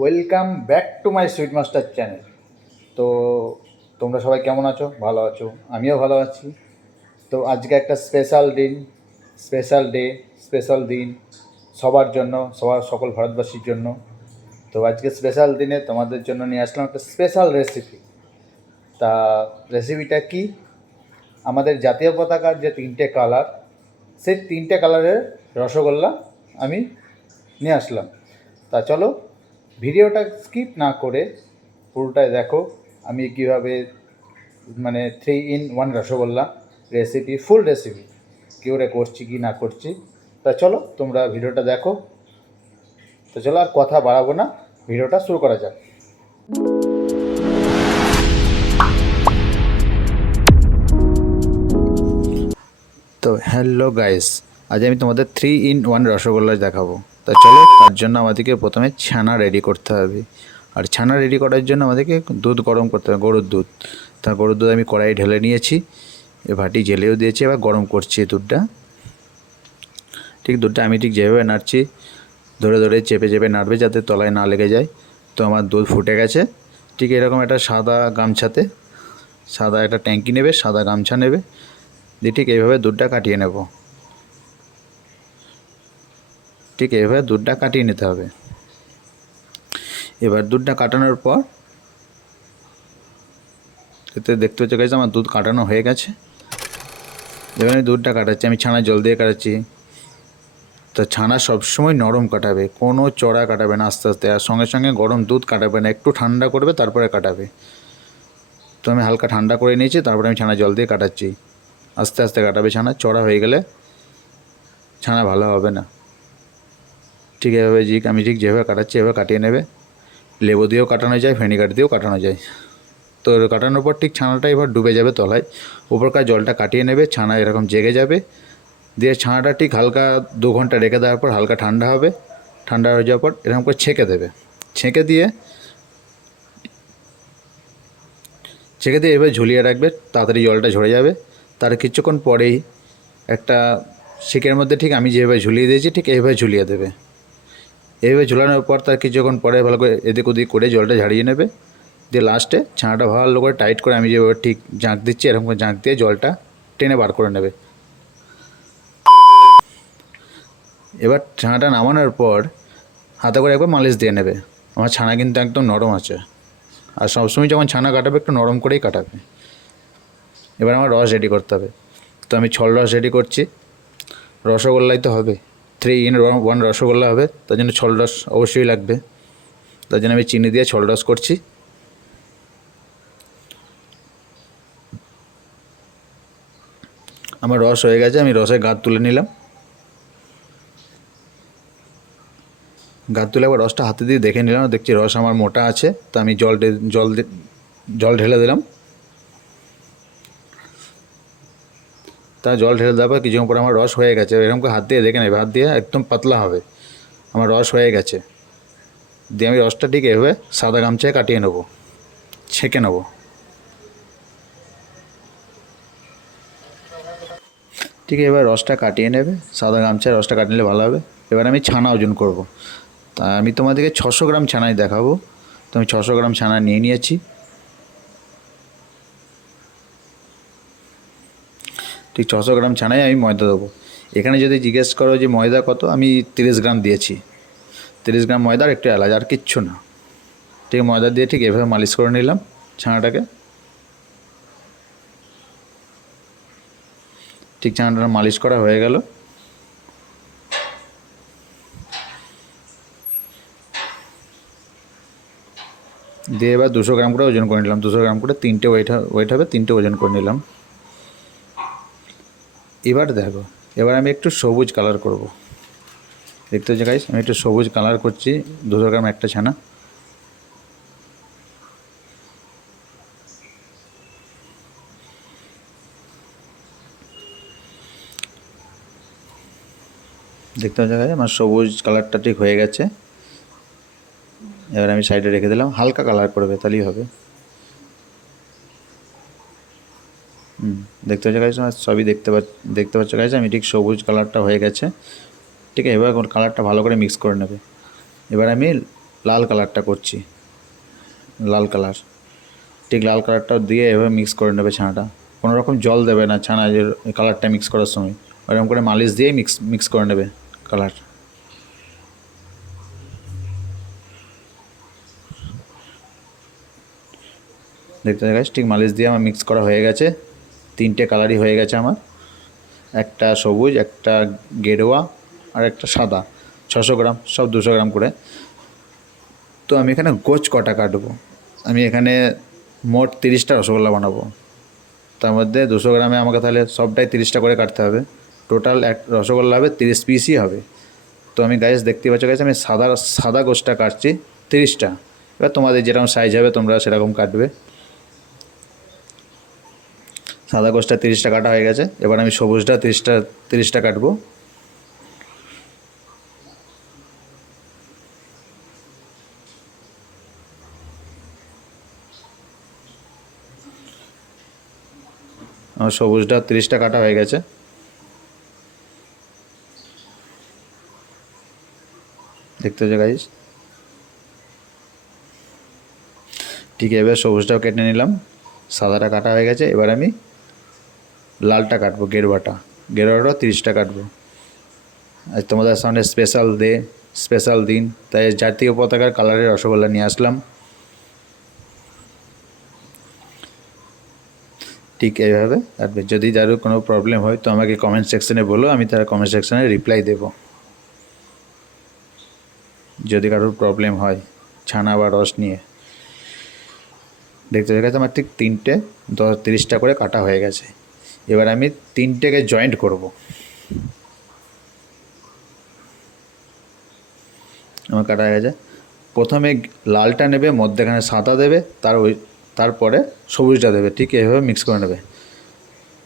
Welcome back to my sweet master channel. তো তোমরা সবাই কেমন আছো? ভালো আছো? আমিও ভালো আছি। তো আজকে একটা স্পেশাল ডে, স্পেশাল দিন সবার জন্য, সকল ভারতবাসীর জন্য। তো আজকে স্পেশাল দিনে তোমাদের জন্য নিয়ে আসলাম একটা স্পেশাল রেসিপি। তা রেসিপিটা কি? আমাদের জাতীয় পতাকার যে 3টে কালার, সেই 3টে কালারের রসগোল্লা আমি নিয়ে আসলাম। তা চলো ভিডিওটা স্কিপ না করে পুরোটাই দেখো আমি কীভাবে মানে 3-in-1 rasgulla recipe, full recipe কী করে করছি কি না করছি। তা চলো তোমরা ভিডিওটা দেখো। তো চলো আর কথা বাড়াবো না, ভিডিওটা শুরু করা যাক। তো হ্যালো গাইস, আজ আমি তোমাদের 3-in-1 রসগোল্লা দেখাবো। তা চলো, তার জন্য আমাদেরকে প্রথমে ছানা রেডি করতে হবে। আর ছানা রেডি করার জন্য আমাদেরকে দুধ গরম করতে হবে, গরুর দুধ। তা গরুর দুধ আমি কড়াই ঢেলে নিয়েছি, এ ভাটি জেলেও দিয়েছি, এবার গরম করছি দুধটা। ঠিক দুধটা আমি ঠিক যেভাবে নাড়ছি, ধরে ধরে চেপে চেপে নাড়বে যাতে তলায় না লেগে যায়। তো আমার দুধ ফুটে গেছে। ঠিক এরকম একটা সাদা গামছাতে, সাদা একটা ট্যাঙ্কি নেবে, সাদা গামছা নেবে, দিয়ে ঠিক এইভাবে দুধটা কাটিয়ে নেব। ঠিক এইভাবে দুধটা কাটিয়ে নিতে হবে। এবার দুধটা কাটানোর পর এতে দেখতে হচ্ছে গাইস আমার দুধ কাটানো হয়ে গেছে। এবার আমি দুধটা কাটাচ্ছি, আমি ছানা জল দিয়ে কাটাচ্ছি। তো ছানা সবসময় নরম কাটাবে, কোনো চড়া কাটাবে না, আস্তে আস্তে। আর সঙ্গে সঙ্গে গরম দুধ কাটাবে না, একটু ঠান্ডা করবে তারপরে কাটাবে। তো আমি হালকা ঠান্ডা করে নিয়েছি, তারপরে আমি ছানা জল দিয়ে কাটাচ্ছি। আস্তে আস্তে কাটাবে, ছানা চড়া হয়ে গেলে ছানা ভালো হবে না। ঠিক এভাবে আমি ঠিক যেভাবে কাটাচ্ছি এভাবে কাটিয়ে নেবে। লেবু দিয়েও কাটানো যায়, ভিনেগার দিয়েও কাটানো যায়। তো কাটানোর পর ঠিক ছানাটা এবার ডুবে যাবে তলায়, উপরকার জলটা কাটিয়ে নেবে, ছানা এরকম জেগে যাবে। দিয়ে ছানাটা ঠিক হালকা 2 ঘন্টা রেখে দেওয়ার পর হালকা ঠান্ডা হবে। ঠান্ডা হয়ে যাওয়ার পর এরকম করে ছেঁকে দেবে। ছেঁকে দিয়ে এভাবে ঝুলিয়ে রাখবে, তাড়াতাড়ি জলটা ঝরে যাবে। তার কিছুক্ষণ পরেই একটা শিকের মধ্যে ঠিক আমি যেভাবে ঝুলিয়ে দিয়েছি ঠিক এইভাবে ঝুলিয়ে দেবে। এইভাবে ঝুলানোর পর তার কিছুক্ষণ পরে ভালো করে এদিক ওদিক করে জলটা ঝাড়িয়ে নেবে। দিয়ে লাস্টে ছানাটা ভালো করে টাইট করে আমি যেভাবে ঠিক জাঁক দিচ্ছি এরকম করে জাঁক দিয়ে জলটা টেনে বার করে নেবে। এবার ছানাটা নামানোর পর হাতে করে একবার মালিশ দিয়ে নেবে। আমার ছানা কিন্তু একদম নরম আছে, আর সবসময় যখন ছানা কাটাবে একটু নরম করেই কাটাবে। এবার আমার রস রেডি করতে হবে। তো আমি ছল রস রেডি করছি। রসগোল্লাই তো হবে, 3-in-1 রসগোল্লা হবে, তার জন্য ছল রস অবশ্যই লাগবে। তার জন্য আমি চিনি দিয়ে ছল রস করছি। আমার রস হয়ে গেছে, আমি রসের গাঁট তুলে নিলাম। গাঁট তুলে আবার রসটা হাতে দিয়ে দেখে নিলাম, দেখছি রস আমার মোটা আছে। তো আমি জল ঢেলে দিলাম। তা জল ঢেলে দেওয়ার পর কিছুক্ষণ পরে আমার রস হয়ে গেছে। এরকম করে হাত দিয়ে দেখে নেবে, হাত দিয়ে একদম পাতলা হবে। আমার রস হয়ে গেছে। দিয়ে আমি রসটা ঠিক এভাবে সাদা গামছায় কাটিয়ে নেবো, ছেঁকে নেবো। ঠিক এবার রসটা কাটিয়ে নেবে, সাদা গামছায় রসটা কাটিয়ে নিলে ভালো হবে। এবার আমি ছানা ওজন করব। তা আমি তোমাদেরকে 600 গ্রাম ছানাই দেখাবো। তো আমি 600 গ্রাম ছানা নিয়ে নিয়েছি। ঠিক 600 গ্রাম ছানায় আমি ময়দা দেবো। এখানে যদি জিজ্ঞেস করো যে ময়দা কত, আমি 30 গ্রাম দিয়েছি। 30 গ্রাম ময়দা আর একটু এলাচ, আর কিচ্ছু না। ঠিক ময়দা দিয়ে ঠিক এভাবে মালিশ করে নিলাম ছানাটাকে। ঠিক ছানাটা মালিশ করা হয়ে গেল। দিয়ে এবার 200 গ্রাম করে ওজন করে নিলাম। 200 গ্রাম করে 3টে ওয়েট হবে, 3টে ওজন করে নিলাম। এবার দেখো, এবার আমি একটু সবুজ কালার করব। দেখতে হচ্ছে গাইস, আমি একটু সবুজ কালার করছি 200 গ্রাম একটা ছানা। দেখতে হচ্ছে গাইস আমার সবুজ কালারটা ঠিক হয়ে গেছে। এবার আমি সাইডে রেখে দিলাম, হালকা কালার করবে তাহলেই হবে। দেখতে পাচ্ছ গাইস, সবই দেখতে পাচ্ছ গাইস, আমি ঠিক সবুজ কালারটা হয়ে গেছে। ঠিক আছে, এবার কালারটা ভালো করে মিক্স করে নেবে। এবার আমি লাল কালারটা করছি, লাল কালার, ঠিক লাল কালারটা দিয়ে এভাবে মিক্স করে নেবে ছানাটা। কোনো রকম জল দেবে না ছানা যে কালারটা মিক্স করার সময়, এরকম করে মালিশ দিয়েই মিক্স করে নেবে কালার। দেখতে গাইস, ঠিক মালিশ দিয়ে আমার মিক্স করা হয়ে গেছে। 3টে কালারই হয়ে গেছে আমার, একটা সবুজ, একটা গেরুয়া আর একটা সাদা। 600 গ্রাম, সব 200 গ্রাম করে। তো আমি এখানে গোছ কটা কাটবো, আমি এখানে মোট 30টা রসগোল্লা বানাবো। তার মধ্যে 200 গ্রামে আমাকে তাহলে সবটাই 30টা করে কাটতে হবে। টোটাল এক রসগোল্লা হবে 30 পিসই হবে। তো আমি গাইস দেখতে পাচ্ছ গাইস, আমি সাদা গোছটা কাটছি 30টা। এবার তোমাদের যেরকম সাইজ হবে তোমরা সেরকম কাটবে। সাদা গোছটা 30টা কাটা হয়ে গেছে। এবার আমি সবুজটা 30টা কাটবো। আমার সবুজটা 30টা কাটা হয়ে গেছে। দেখতে পাচ্ছ গাইস, ঠিক এবার সবুজটাও কেটে নিলাম, সাদাটা কাটা হয়ে গেছে। এবার আমি লালটা কাটবো, গেরুয়াটাও 30টা কাটবো। আজ তোমাদের সামনে স্পেশাল দিন, তাই জাতীয় পতাকার কালারের রসগোল্লা নিয়ে আসলাম। ঠিক এইভাবে কাটবে। যদি যারও কোনো প্রবলেম হয় তো আমাকে কমেন্ট সেকশনে বলো, আমি তার কমেন্ট সেকশনে রিপ্লাই দেব। যদি কারোর প্রবলেম হয় ছানা বা রস নিয়ে। দেখতে গেছে আমার ঠিক 30টা করে কাটা হয়ে গেছে। এবার আমি 3টেকে জয়েন্ট করব। আমার কাটা হয়ে গেছে। প্রথমে লালটা নেবে, মধ্যেখানে সাদা দেবে, তারপরে সবুজটা দেবে। ঠিক এইভাবে মিক্স করে নেবে।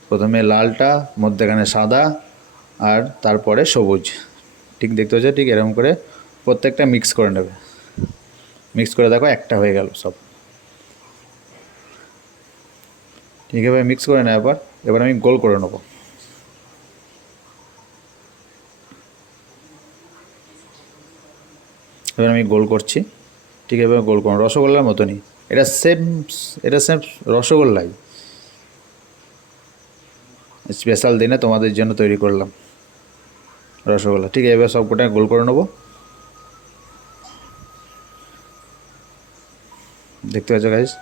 প্রথমে লালটা, মধ্যেখানে সাদা, আর তারপরে সবুজ। ঠিক দেখতে হচ্ছে, ঠিক এরকম করে প্রত্যেকটা মিক্স করে নেবে। মিক্স করে দেখো একটা হয়ে গেল সব। ঠিক এভাবে মিক্স করে নেওয়ার পর এবার আমি গোল করে নেবো। এবার আমি গোল করছি, ঠিক এভাবে গোল করুন, রসগোল্লার মতনই। এটা সেম রসগোল্লাই। স্পেশাল দিনে তোমাদের জন্য তৈরি করলাম রসগোল্লা। ঠিক এবার সব কটা গোল করে নেবো। দেখতে পাচ্ছ গাইস,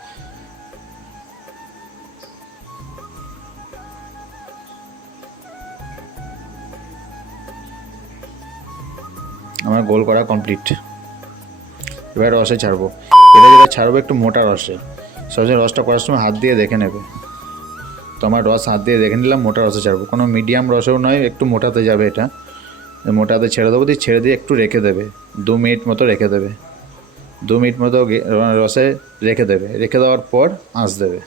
আমার গোল করা কমপ্লিট। এবার রসে ছাড়বো। যেটা ছাড়বো একটু মোটা রসে। সবসময় রসটা করার সময় হাত দিয়ে দেখে নেবে। তো আমার রস হাত দিয়ে দেখে নিলাম, মোটা রসে ছাড়বো। কোনো মিডিয়াম রসেও নয়, একটু মোটাতে যাবে এটা। মোটাতে ছেড়ে দেবো, দিয়ে ছেড়ে দিয়ে একটু রেখে দেবে, 2 মিনিট মতো রেখে দেবে। 2 মিনিট মতো রসে রেখে দেবে। রেখে দেওয়ার পর আঁচ দেবে।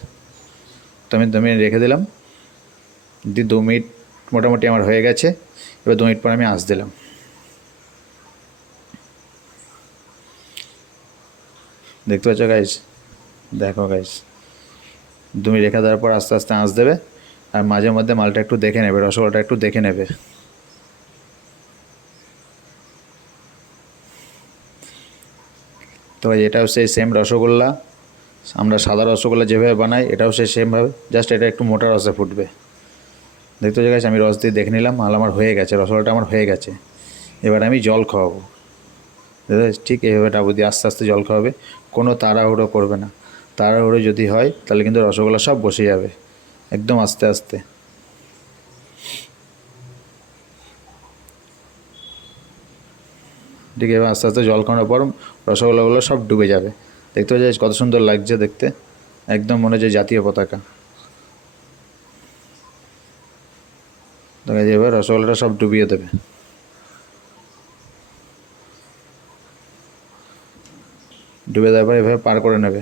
তো আমি 2 মিনিট রেখে দিলাম, দিয়ে 2 মিনিট মোটামুটি আমার হয়ে গেছে। এবার 2 মিনিট পর আমি আঁচ দিলাম। দেখতে পাচ্ছ গাইস, দেখো গাইস, 2 মিনিট রেখে দেওয়ার পর আস্তে আস্তে আঁচ দেবে। আর মাঝে মধ্যে মালটা একটু দেখে নেবে, রসগোল্লাটা একটু দেখে নেবে। তো এটাও সেই সেম রসগোল্লা, আমরা সাদা রসগোল্লা যেভাবে বানাই এটাও সেই সেমভাবে, জাস্ট এটা একটু মোটা রসে ফুটবে। দেখতে পাচ্ছ আমি রস দিয়ে দেখে নিলাম, মাল আমার হয়ে গেছে, রসগোল্লাটা আমার হয়ে গেছে। এবার আমি জল খাওয়াবো। ঠিক এইভাবে ডাবু দিয়ে আস্তে আস্তে জল খাওয়াবে, কোনো তাড়াহুড়ো করবে না। তাড়াহুড়ো যদি হয় তাহলে কিন্তু রসগোল্লা সব বসে যাবে। একদম আস্তে আস্তে। ঠিক এবার আস্তে আস্তে জল খাওয়ানোর পর রসগোল্লাগুলো সব ডুবে যাবে। দেখতে পাচ্ছি কত সুন্দর লাগছে দেখতে, একদম মনে হচ্ছে জাতীয় পতাকা। দেখা যায় এবার রসগোল্লাটা সব ডুবিয়ে দেবে। ডুবে দেওয়ার পর এভাবে পার করে নেবে।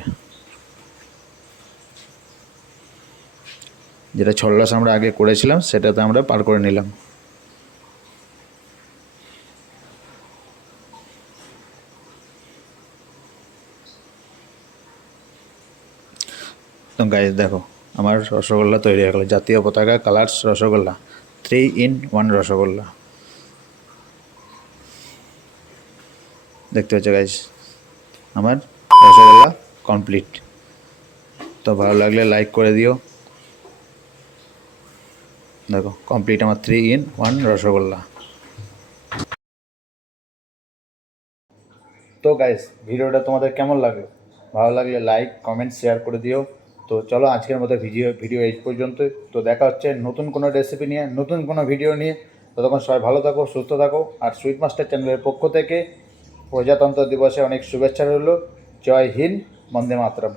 যেটা ছল্লাস আমরা আগে করেছিলাম সেটাতে আমরা পার করে নিলাম। তো গাইস দেখো, আমার রসগোল্লা তৈরি হয়ে গেলো, জাতীয় পতাকা কালার্স রসগোল্লা, 3-in-1 রসগোল্লা। দেখতে পাচ্ছ গাইস। আমার রসগোল্লা কমপ্লিট। তো ভালো লাগলে লাইক করে দিও। দেখো কমপ্লিট আমার 3-in-1 রসগোল্লা। তো গাইস, ভিডিওটা তোমাদের কেমন লাগলো? ভালো লাগলে লাইক, কমেন্ট, শেয়ার করে দিও। তো চলো আজকের মতো ভিডিও এই পর্যন্তই। তো দেখা হচ্ছে নতুন কোনো রেসিপি নিয়ে, নতুন কোনো ভিডিও নিয়ে। ততক্ষণ সবাই ভালো থাকো, সুস্থ থাকো। আর সুইট মাস্টার চ্যানেলের পক্ষ থেকে প্রজাতন্ত্র দিবসে অনেক শুভেচ্ছা রইল। জয় হিন্দ, বন্দে মাতরম।